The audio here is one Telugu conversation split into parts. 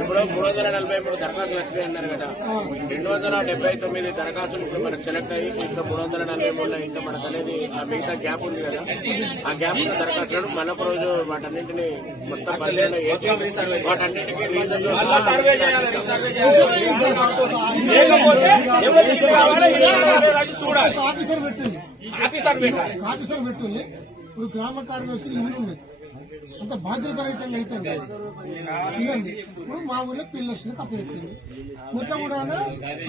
ఇప్పుడు మూడు వందల నలభై మూడు దరఖాస్తులు వచ్చినాయి అన్నారు కదా రెండు వందల డెబ్బై తొమ్మిది దరఖాస్తులు ఇప్పుడు మనకు సెలెక్ట్ అయ్యి ఇంకా మూడు వందల నలభై మూడులో ఇంకా మనకు అనేది ఆ మిగతా గ్యాప్ ఉంది కదా ఆ గ్యాప్ ఉన్న దరఖాస్తులను మళ్ళొక రోజు వాటన్నింటిని మొత్తం వేసి వాటన్నింటికి రీజన్ చూడాలి ఆఫీసర్ పెట్టాలి ఇప్పుడు గ్రామ కార్యదర్శి ఇల్లు ఉన్నది అంత బాధ్యతారహితంగా అయితే వినండి ఇప్పుడు మా ఊళ్ళో పిల్లలు వచ్చింది కప్ప చెప్పింది ముట్ల కూడా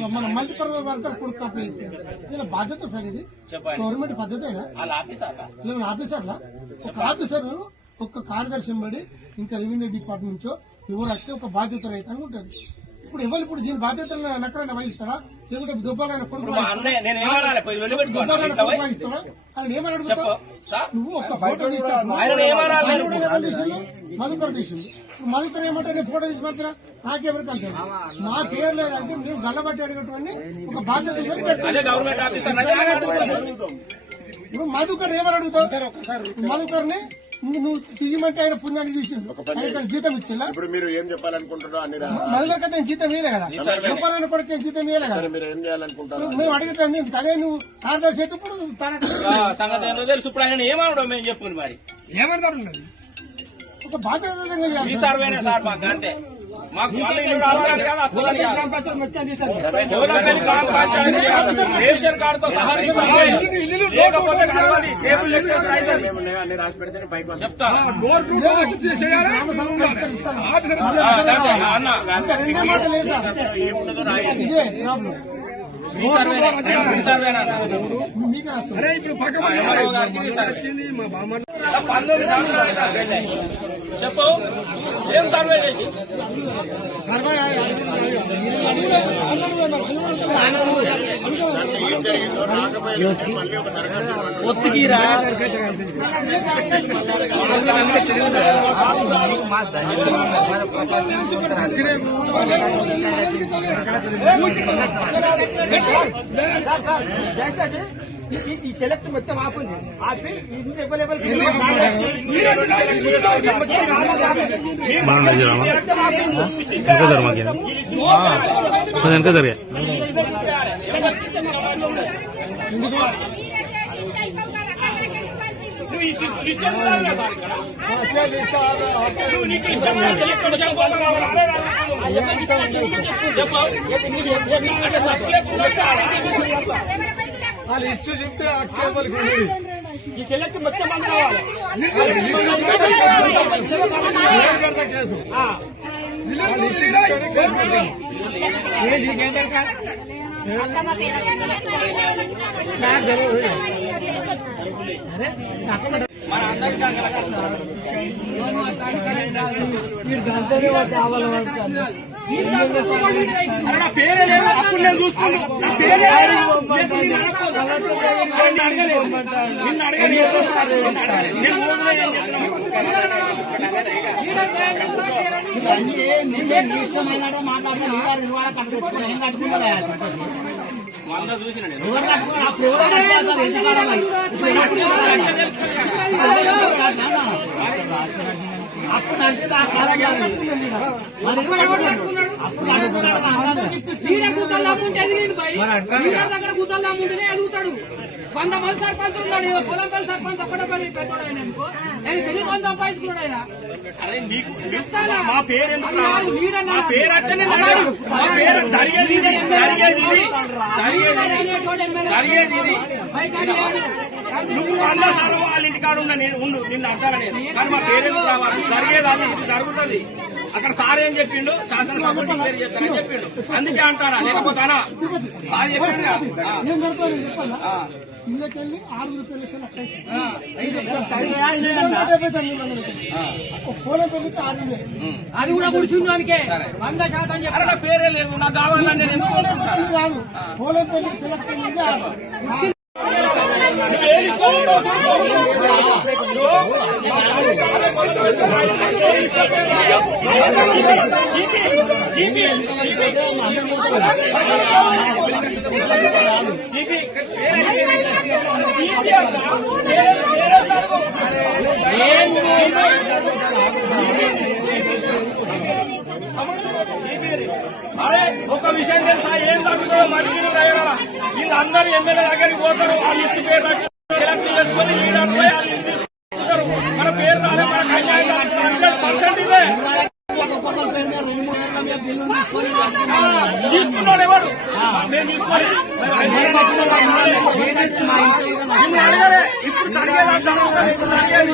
మన మల్టీపర్వ వర్కర్ కొడుకు కప్ప చెప్పింది దీని బాధ్యత సార్ ఇది. గవర్నమెంట్ పద్ధతేనా వాళ్ళ ఆఫీసర్లా? ఒక ఆఫీసర్ ఒక కార్యదర్శి బడి ఇంకా రెవెన్యూ డిపార్ట్మెంట్ నుంచో ఎవరు వస్తే ఒక బాధ్యత రహితంగా ఉంటుంది. ఇప్పుడు ఎవరు ఇప్పుడు దీని బాధ్యతలను నక్కలైనా వహిస్తారా? లేకుంటే దుబ్బాలైన కొడుకు వెళ్ళి ఇంట్లో. వహిస్తారా? ఆయన ఏమని అడుగుతావు సార్ నువ్వు ఫోటో మధుకర్ ఇప్పుడు మధుకర్ ఏమంటే నేను ఫోటో తీసి పంపినా నాకెవరు కలిసి నా పేరు లేదంటే మేము గల్లబట్టి అడిగేటువంటి ఒక బాధ్యత ఇప్పుడు మధుకర్ ఏమని అడుగుతావు? మధుకర్ని నువ్వు తీయమంటే ఆయన పుణ్యానికి తీసిండు. ఆయన జీతం ఇచ్చిందా ఇప్పుడు మీరు ఏం చెప్పాలనుకుంటున్నారో అన్ని రా- మధుకర్ కదా? జీతం ఇయ్యలే. కదా గొప్పలైన కొడుకు జీతం ఇయ్యలే కదా? మీరు ఏం చేయాలనుకుంటారు మేము అడుగుతాం అదే నువ్వు కార్యదర్శి అయితే ఇప్పుడు సంగతి ఏంటో తెలుసు. ఇప్పుడు ఆయన ఏమనడం మేము చెప్పుకుని మరి. ఒక సర్వేనే సార్ మాకు అంతే. మాకు గ్రామ పంచాయతీ రేషన్ కార్డుతో సహా. లేకపోతే కలవాలి. టేబుల్. చెప్తా. అన్న ఈ సర్వే. ఇలా పంతొమ్మిది సంవత్సరాలు చెప్పు ఏం సర్వే చేసి ఏం జరిగిందో రాకపోయిందంటే మళ్ళీ ఒక దరఖాస్తు ఇవ్వండి. దయచేసి ఈ- ఈ- ఈ సెలెక్ట్ మొత్తం ఆపండి ఆపి ఇది అవైలబుల్ బాగుంది రామా ఎంత ధర్మకి కొంచెం ఎంత జరిగా నువ్వు ఈ లిస్ట్ లిస్ట్ ఎందుకు రాయలేదు సార్ ఇక్కడ? నువ్వు నీకు ఇష్టం ఉన్నది ఎక్కడ చెప్పాలో కావాలో అదే రాయాలి. చెప్పు అంటే సబ్జెక్ట్ పెట్టాలి. ఈ సెలెక్ట్ మొత్తం అంతా కావాలి మన అందరికీ నా పేరే లేదు అప్పుడు నేను నా పేరే అడగలేదు. నిన్ను అడగలేదు. నేను వంద చూసిన చీర దగ్గర కూతలు అమ్ముంటేనే ఎదుగుతాడు వంద మంది సర్పంచ్ ఉన్నాడు. ఏదో పొలం పల్లి సర్పంచ్ ఒక్కడే పని పెద్దోడు ఆయన అనుకో నేను తెలియదు వంద సంపాదించుకున్నాడు ఆయన? మా పేరు ఎందుకు నువ్వు వంద సార్లు వాళ్ళ ఇంటికాడ ఉండు నిన్ను అర్థాల నేను కానీ మా పేరు ఎందుకు రావాలి? జరిగేది అది ఇది జరుగుతుంది. అక్కడ సార్ ఏం చెప్పిండు శాసనసభ డిక్లేర్ చేస్తానని చెప్పిండు. అందుకే అంటారా లేకపోతానా? సార్ చెప్పిండు కదా. ఆ. నేను చెప్తాను చెప్పాలా? ఆ. ఇళ్ళకెళ్ళి ఆరుగురు పెళ్ళి సెలెక్ట్ అయితే ఒక ఫోన్ పెళ్ళికి ఆరు అది కూడా కూర్చుందానికే వంద శాతం చెప్పారు అరే ఒక విషయం తెలుసా? ఏం తగ్గుతుందో మరి మీరు వీళ్ళందరూ ఎమ్మెల్యే దగ్గరికి పోతారు. ఆ లిస్టు పేరు మన పేరు రాలే మనకు అన్యాయం హండ్రెడ్ పర్సెంట్ ఇదే. తీసుకున్నాడు ఎవరు? నేను తీసుకోవాలి నిన్ను అడగలే. ఇప్పుడు అడిగేది ఇప్పుడు అడిగేది